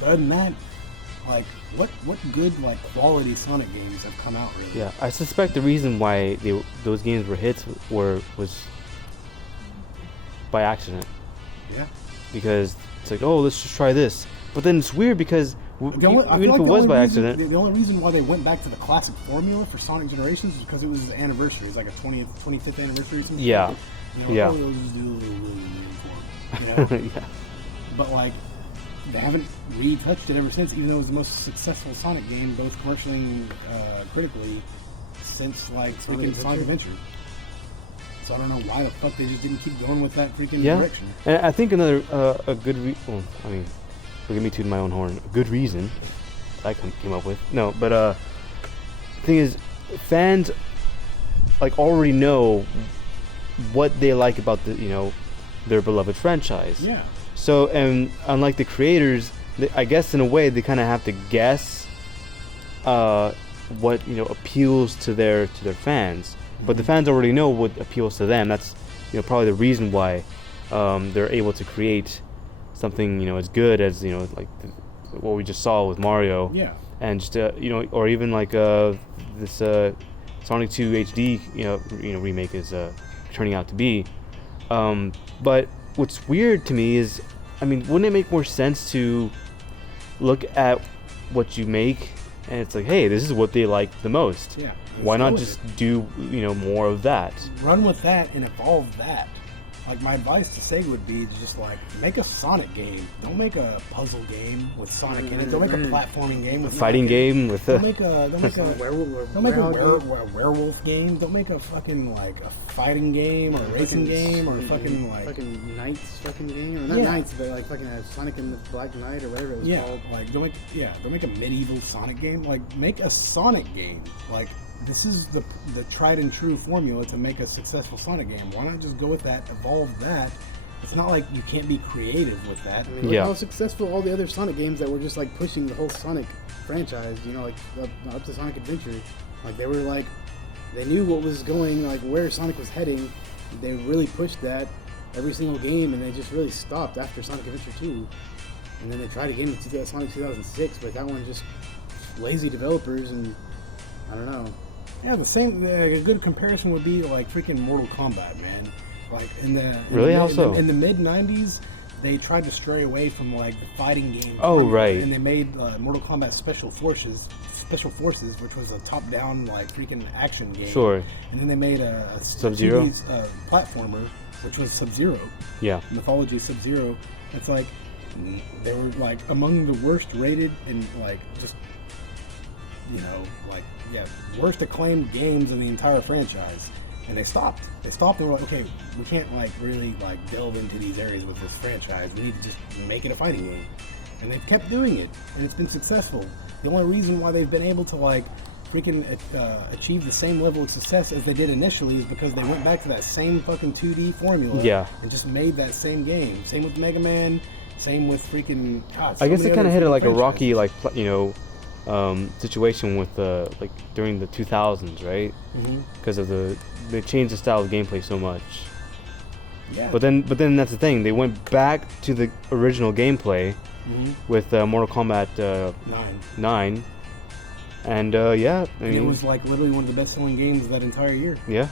But other than that, like what good like quality Sonic games have come out really? Yeah, I suspect the reason why those games were hits was by accident. Yeah. Because it's like, oh, let's just try this. But then it's weird because I even feel if like it the was only by reason- accident, the only reason why they went back to the classic formula for Sonic Generations was because it was his anniversary. It's like a 25th anniversary or something. Yeah. You know, Yeah. oh, we'll just do a little for him, you know? yeah. But like, they haven't retouched it ever since, even though it was the most successful Sonic game, both commercially and critically, since like freaking Sonic Adventure. So I don't know why the fuck they just didn't keep going with that freaking Yeah. direction. And I think another a good well, I mean, forgive me tooting my own horn. A good reason I came up with no, but the thing is, fans like already know what they like about their beloved franchise. Yeah. So, and unlike the creators, I guess in a way they kind of have to guess what appeals to their fans. But the fans already know what appeals to them. That's probably the reason why they're able to create something as good as like what we just saw with Mario. Yeah. And just or even like this Sonic 2 HD remake is turning out to be. But what's weird to me is, I mean, wouldn't it make more sense to look at what you make and it's like, hey, this is what they like the most. Yeah. Why not let's just do, more of that? run with that and evolve that. Like, my advice to Sega would be to just, like, make a Sonic game. Don't make a puzzle game with Sonic in it. Don't make a platforming game with Fighting Sonic in it. game with Don't a make a werewolf game. Don't make a fucking, like, a fighting game or a racing game or a fucking, like... Fucking Knights fucking game? Or not Yeah. Knights, but like fucking Sonic and the Black Knight or whatever it was Yeah, called. like, don't make a medieval Sonic game. Like, make a Sonic game. Like, this is the tried and true formula to make a successful Sonic game. Why not just go with that, evolve that? It's not like you can't be creative with that. I mean, look Yeah. how successful all the other Sonic games that were just like pushing the whole Sonic franchise, like up to Sonic Adventure. Like they were like, they knew what was going, like where Sonic was heading. They really pushed that every single game, and they just really stopped after Sonic Adventure 2. And then they tried again with Sonic 2006, but that one just lazy developers, and I don't know. Yeah, a good comparison would be like freaking Mortal Kombat, man. Like Really? How so? In the mid '90s, they tried to stray away from like the fighting game. Oh, right. And they made Mortal Kombat Special Forces, which was a top-down like freaking action game. Sure. And then they made a Sub-Zero? 2D, platformer, which was Sub-Zero. Yeah. Mythology Sub-Zero. It's like they were like among the worst rated and like just worst acclaimed games in the entire franchise. And they stopped. And were like, okay, we can't like really like delve into these areas with this franchise. We need to just make it a fighting game. And they've kept doing it, and it's been successful. The only reason why they've been able to like freaking achieve the same level of success as they did initially is because they went back to that same fucking 2D formula. Yeah. And just made that same game. Same with Mega Man. Same with freaking. I guess they kind of hit it like a rocky, franchises. situation with like during the 2000s, right? Because of they changed the style of gameplay so much. Yeah. But then that's the thing. They went back to the original gameplay with Mortal Kombat 9, and yeah, I And mean, it was like literally one of the best-selling games that entire year. yeah,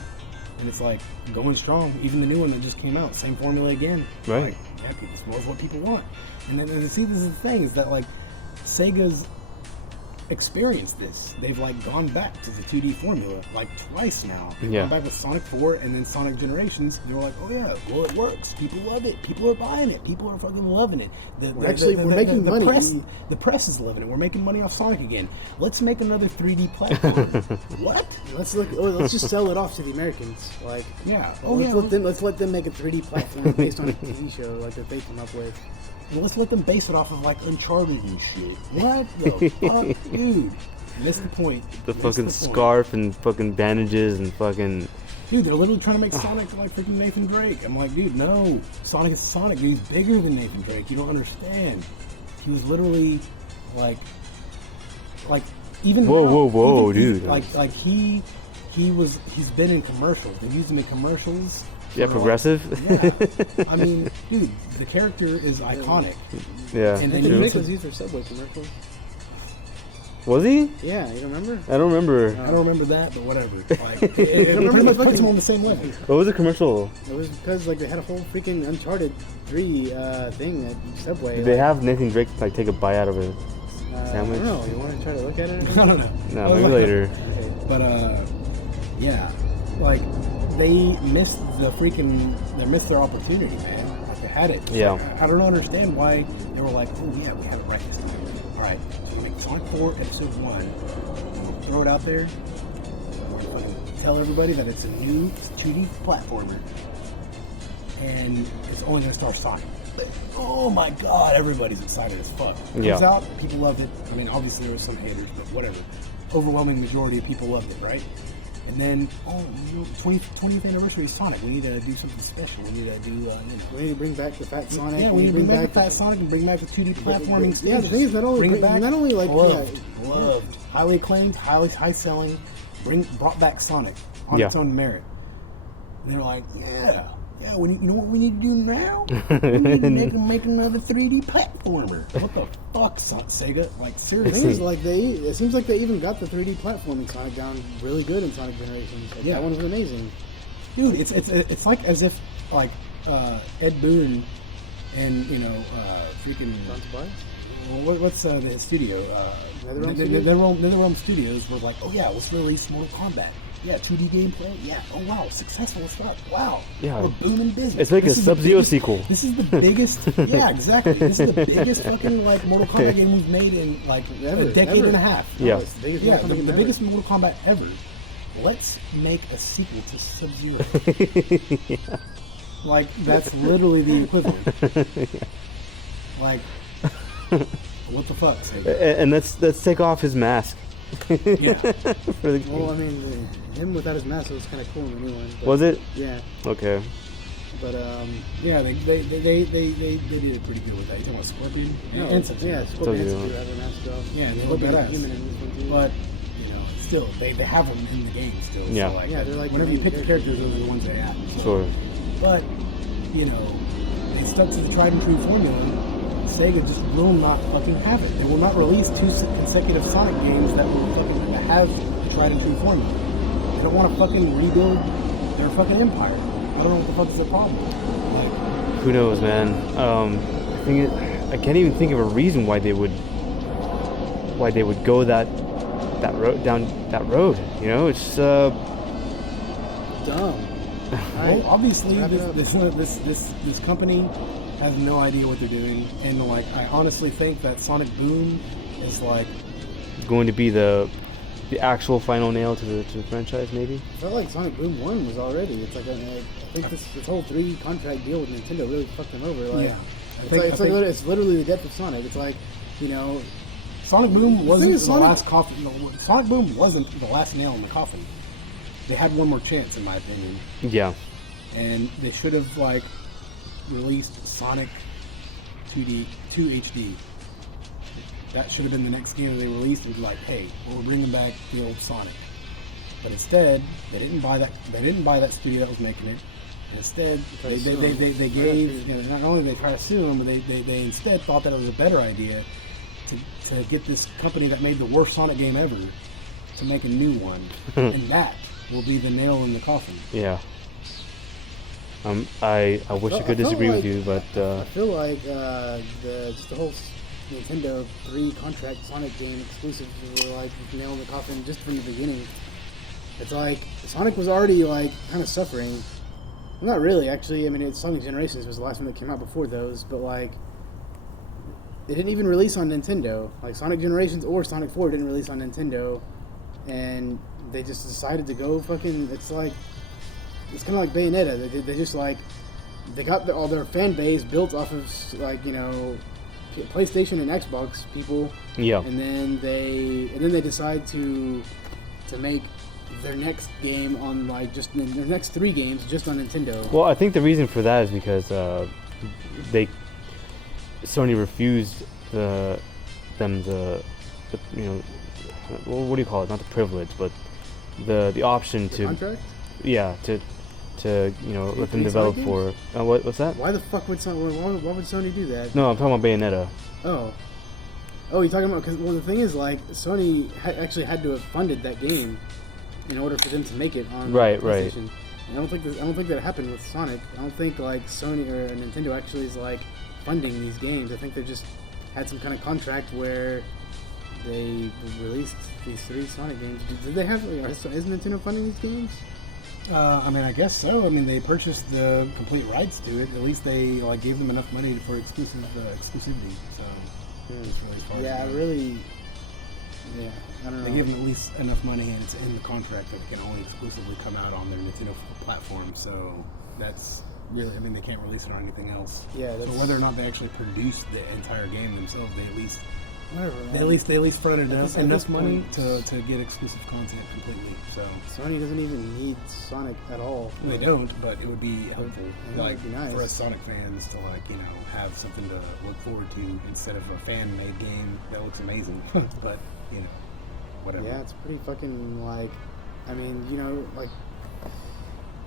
And it's like going strong. Even the new one that just came out, same formula again. Right. Like, yeah, this is what people want. And then see, this is the thing, is that like Sega's experienced this. They've like gone back to the 2D formula like twice now. They've Yeah. gone back with Sonic 4 and then Sonic Generations. They were like, oh yeah, well it works. People love it. People are buying it. People are fucking loving it. We're making money. The press is loving it. We're making money off Sonic again. Let's make another 3D platform. What? Let's just sell it off to the Americans. Like, Yeah. let's let them make a 3D platform based on a TV show like that they come up with. And let's let them base it off of like Uncharted and shit. What the fuck, dude? Missed the point. the Missed fucking point. scarf and fucking bandages and fucking. Dude, they're literally trying to make Sonic like freaking Nathan Drake. I'm like, dude, no. Sonic is Sonic. Dude, he's bigger than Nathan Drake. You don't understand. He was literally like even. Whoa, even- dude. He's been in commercials. They used him in commercials. Yeah, for, progressive. Yeah. I mean, dude, the character is iconic. Yeah, And then Nathan you Drake also- was used for Subway commercials. was he? Yeah, you don't remember? I don't remember. I don't remember that, but whatever. Like, it pretty much puts him on the same level. What was the commercial? It was because like they had a whole freaking Uncharted 3 thing at Subway. Did they have Nathan Drake like take a bite out of it? sandwich? I don't know. You want to try to look at it? I don't know. No, maybe later. But yeah, like they missed their opportunity, man. Like they had it. Yeah. I don't understand why they were like, oh yeah, we have it right this time. All right, so we make Sonic 4 Episode 1. We'll throw it out there. We're gonna tell everybody that it's a new 2D platformer, and it's only gonna star Sonic. Oh my god, everybody's excited as fuck. Yeah. Comes out, people loved it. I mean, obviously there was some haters, but whatever. Overwhelming majority of people loved it, right? And then, 20th anniversary of Sonic. We need to do something special. We need to do, We need to bring back the Fat Sonic. yeah, we need to bring back the Fat Sonic and bring back the 2D platforming stages. Yeah, the thing is, not only like loved, highly acclaimed, high selling, brought back Sonic on Yeah. its own merit. And they're like, yeah, you know what we need to do now? We need to make another 3D platformer. What the fuck, Sega? Like, The seriously? thing is, like it seems like they even got the 3D platforming Sonic down really good in Sonic Generations. Like, Yeah. that one was amazing. Dude, it's like as if like Ed Boon and freaking John Tobias? what's the studio? NetherRealm Studios? NetherRealm Studios were like, oh yeah, let's release Mortal Kombat. Yeah, 2D gameplay. Yeah. Oh wow, successful stuff. Wow. Yeah. We're booming business. It's like This a is the Sub-Zero biggest- sequel. This is the biggest. Yeah, exactly. This is the biggest fucking like Mortal Kombat game we've made in like Ever, a decade ever. and a half. Yeah. It's the biggest Yeah, Mortal the Kombat game biggest ever. Mortal Kombat ever. Let's make a sequel to Sub-Zero. Like that's literally the equivalent. Like, what the fuck, Sega? And let's take off his mask. Yeah. For the Well, I mean, him without his mask was kind of cool in the new one. But, was it? Yeah, Okay. but Yeah, they did it pretty good with that. You talking about Scorpion? no, And Sub-Zero. yeah, Scorpion Sub-Zero. has their mask off. Yeah, they Scorpion look is badass. human in this one too. But still, they have them in the game still. Yeah. So, like, Yeah, they're like whenever the you main pick the characters, those are the ones they have. So. Sure. But they stuck to the tried and true formula. Sega just will not fucking have it. They will not release 2 consecutive Sonic games that will fucking have the tried and true formula. They don't want to fucking rebuild their fucking empire. I don't know what the fuck is the problem. Like, Who knows, man? I can't even think of a reason why they would go that road down that road. You know, it's dumb. well, obviously, Wrap it up. this company has no idea what they're doing, and like I honestly think that Sonic Boom is like going to be the actual final nail to the franchise, maybe. I felt like Sonic Boom 1 was already. It's like, I think this whole 3 contract deal with Nintendo really fucked them over. Like, Yeah. it's literally the death of Sonic. It's like, Sonic Boom wasn't is the Sonic- last coffin. No, Sonic Boom wasn't the last nail in the coffin. They had one more chance, in my opinion, Yeah. and they should have like released Sonic 2 HD. That should have been the next game that they released. And be like, hey, we're bringing back the old Sonic. But instead, they didn't buy that. They didn't buy that studio that was making it. Instead, Try to sue they them. gave. Not only did they try to sue them, but they instead thought that it was a better idea to get this company that made the worst Sonic game ever to make a new one, and that will be the nail in the coffin. Yeah. I wish I I could felt disagree with like- you, but I feel like just the whole Nintendo 3 contract Sonic game exclusives were like nail in the coffin just from the beginning. It's like Sonic was already like kind of suffering. Well, not really, actually. I mean, Sonic Generations was the last one that came out before those, but like it didn't even release on Nintendo. Like Sonic Generations or Sonic 4 didn't release on Nintendo, and they just decided to go fucking. It's kind of like Bayonetta. They just like they got all their fan base built off of like PlayStation and Xbox people, yeah. and then they decide to make their next game on like just their next 3 games just on Nintendo. Well, I think the reason for that is because Sony refused them the well, what do you call it? Not the privilege, but the option The to contract? to let them Free develop Sonic for what's that? Why the fuck would why would Sony do that? No, I'm talking about Bayonetta. Oh, you're talking about because the thing is like Sony actually had to have funded that game in order for them to make it on Right. PlayStation. And I don't think that happened with Sonic. I don't think like Sony or Nintendo actually is like funding these games. I think they just had some kind of contract where they released these 3 Sonic games. Did they have? Is Nintendo funding these games? I mean, I guess so. I mean, they purchased the complete rights to it. At least they like gave them enough money for exclusivity. So it's really as far as Yeah, it goes. really. Yeah, I don't know. They give them at least enough money, and it's in the contract that it can only exclusively come out on their Nintendo platform. So that's really, I mean, they can't release it on anything else. Yeah, So that's whether or not they actually produce the entire game themselves, they at least whatever. they man. at least fronted At this enough money point- to get exclusive content completely. So Sony doesn't even need Sonic at all. they don't, but it would be helpful, Yeah, that like would be nice. for us Sonic fans to have something to look forward to instead of a fan-made game that looks amazing. But whatever. Yeah, it's pretty fucking like, I mean, like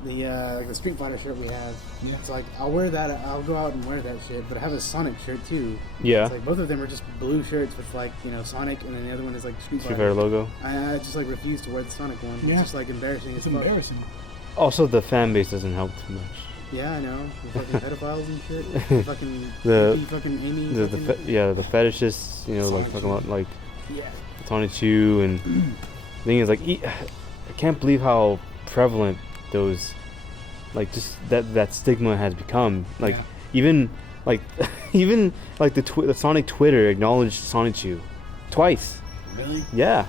the Street Fighter shirt we have. Yeah. It's like I'll wear that. I'll go out and wear that shit. But I have a Sonic shirt too. Yeah. It's like both of them are just blue shirts with like Sonic, and then the other one is like Street Street Fighter. Fighter logo. I just like refuse to wear the Sonic one. Yeah. It's just like embarrassing. It's as fuck. embarrassing. Also, the fan base doesn't help too much. Yeah, I know. The fucking pedophiles and shit. Fucking fucking Amy. the fetishists, you know, like talking about like Sonic Chew, and the thing is like I can't believe how prevalent those like just that stigma has become. Like even like the Sonic Twitter acknowledged Sonic Chew twice. Really? Yeah.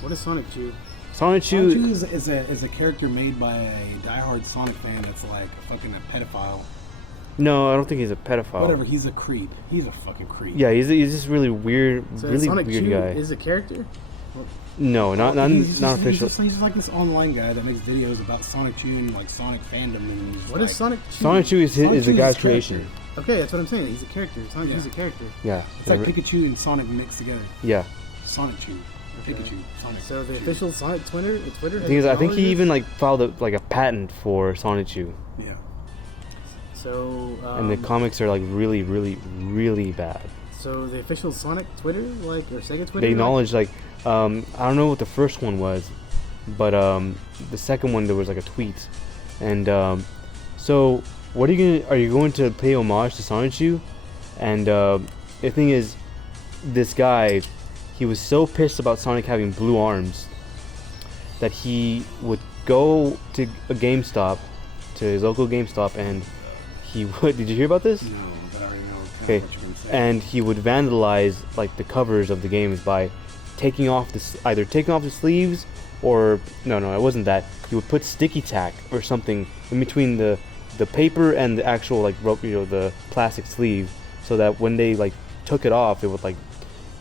What is Sonic Chew? Sonic Chew is a character made by a diehard Sonic fan that's like fucking a pedophile. No, I don't think he's a pedophile. Whatever, he's a creep. He's a fucking creep. Yeah, he's just really weird, So really Sonic weird Chew guy. is a character? No, not official. He's just like this online guy that makes videos about Sonic Chew and like Sonic fandom. And he's What like, is Sonic Chew? Sonic Chew is Sonic a Chew is guy's a creation. character. Okay, that's what I'm saying. He's a character. Sonic Chew's a character. Yeah. It's like Pikachu and Sonic mixed together. Yeah. Sonic Chew. Pikachu. Sonic. So the Chew. official Sonic Twitter. The thing is, I think he even like filed a patent for Sonic Chew. Yeah. So. And the comics are like really, really, really bad. So the official Sonic Twitter, like, or Sega Twitter. They acknowledge I don't know what the first one was, but the second one there was like a tweet, and so what are you going to pay homage to Sonic Chew? And the thing is, this guy, he was so pissed about Sonic having blue arms that he would go to a GameStop, to his local GameStop, and he would. Did you hear about this? No, but I already know Okay, what you're gonna say. and he would vandalize like the covers of the games by taking off the sleeves, or no, it wasn't that. He would put sticky tack or something in between the paper and the actual like the plastic sleeve, so that when they like took it off, it would like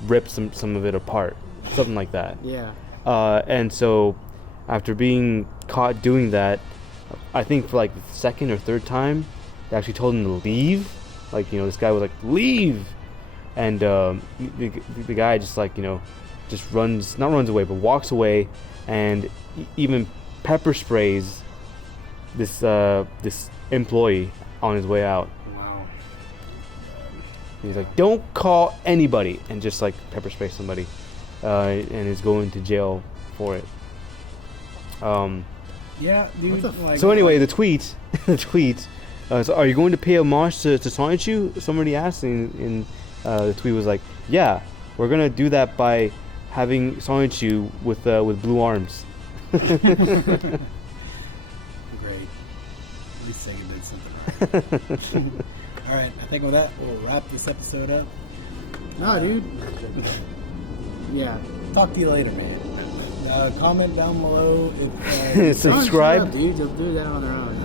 rip some of it apart, something like that. Yeah. And so after being caught doing that, I think for like the second or third time, they actually told him to leave. Like, this guy was like, leave, and the guy just like just not runs away, but walks away, and even pepper sprays this employee on his way out. Wow. He's like, don't call anybody, and just like pepper spray somebody, and is going to jail for it. Yeah, dude. Like, So anyway, the tweet. So are you going to pay homage to Sonic Chew? Somebody asked, in the tweet was like, yeah, we're gonna do that by having Sonic Chew with blue arms. Great. At least Sega did something right. All right, I think with that, we'll wrap this episode up. No, dude. Yeah. Talk to you later, man. Comment down below if Subscribe. Shut up, dude. They'll do that on their own.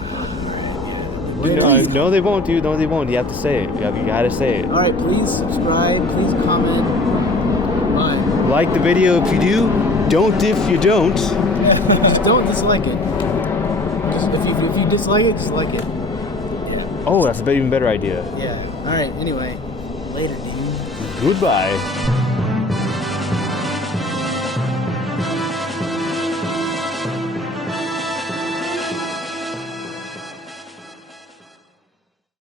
No, they won't, dude. No, they won't. You have to say it. You gotta say it. All right, please subscribe. Please comment. Bye. Like the video if you do. Don't if you don't. Just don't dislike it. Just if you dislike it, just like it. Yeah. Oh, that's an even better idea. Yeah. All right. Anyway, later, dude. Goodbye.